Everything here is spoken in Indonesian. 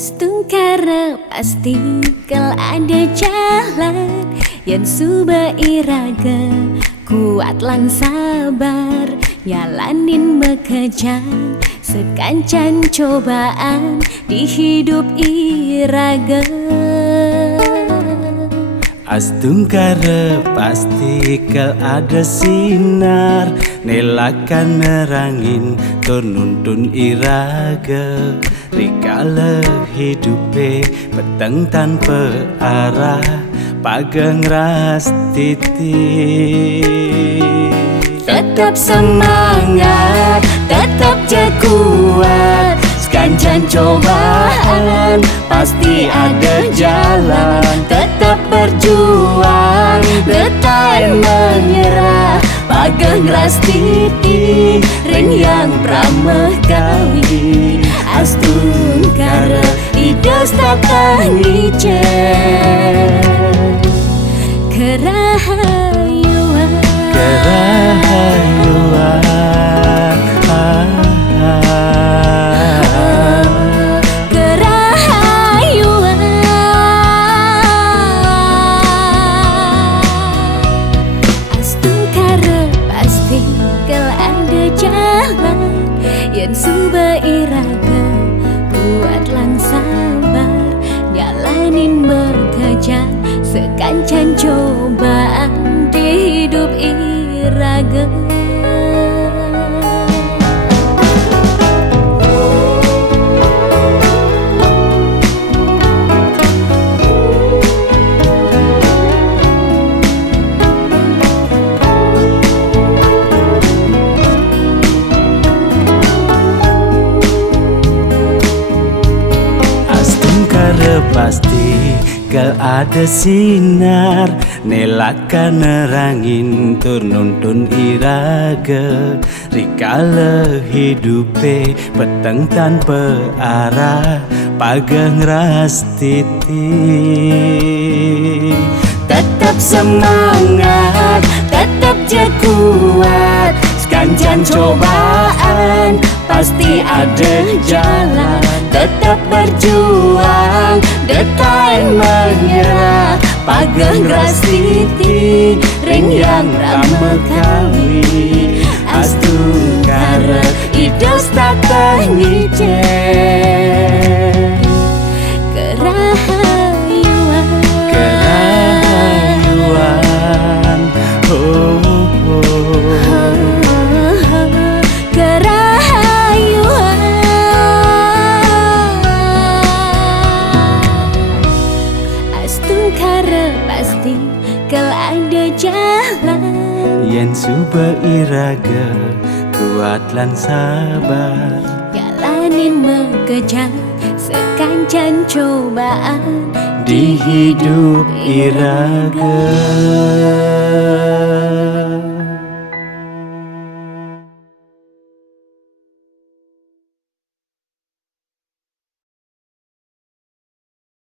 Astungkara pasti kal ada jalan yang suba iraga kuat lan sabar nyalanin mekejang sekancan cobaan di hidup iraga. Astungkara pasti kal ada sinar nelakan nerangin tur nuntun iraga. Rikala hidupe peteng tanpa arah pageng ras titik. Tetap semangat, tetap kuat, sekancan cobaan pasti ada jalan. Tetap berjuang, detai menyerah, pageng ras titik ren yang prameh kawi. Astungkara idas tata nice kerahayuan Astungkara pasti kal ada jalan yang suba iraga kuat lan sabar jalanin mekejang sekancan cobaan di hidup iraga. Pasti kal ada sinar nelakan nerangin tur nuntun iraga. Rikala hidupe peteng tanpa arah pageng ras titik. Tetap semangat, tetap kuat, sekancan cobaan pasti ada jalan. Tetap berjuang, detai menyerah, pageng ras titik ren yang ramah kawi. Astungkara idas tata nice kerahayuan. Astungkara pasti kal ada jalan Yen suba iraga kuat lan sabar jalanin mekejang sekancan cobaan di hidup iraga.